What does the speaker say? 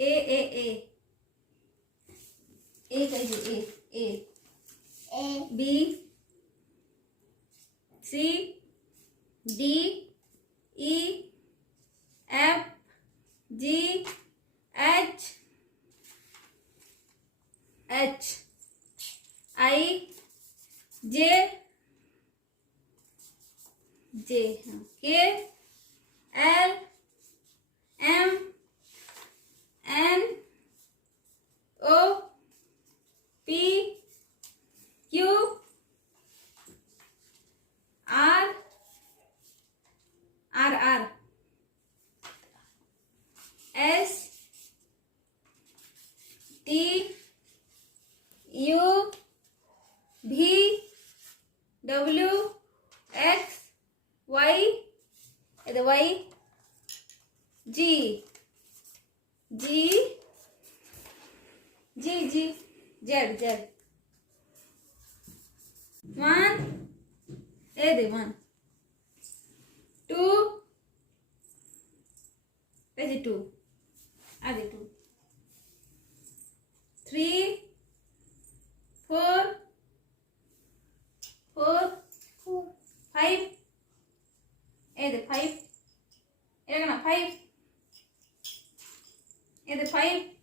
A कही A B C D E F G H I J K L M N O P Q R S T U V W X Y G Z 1 1 2 2 3 4 5 5 5 5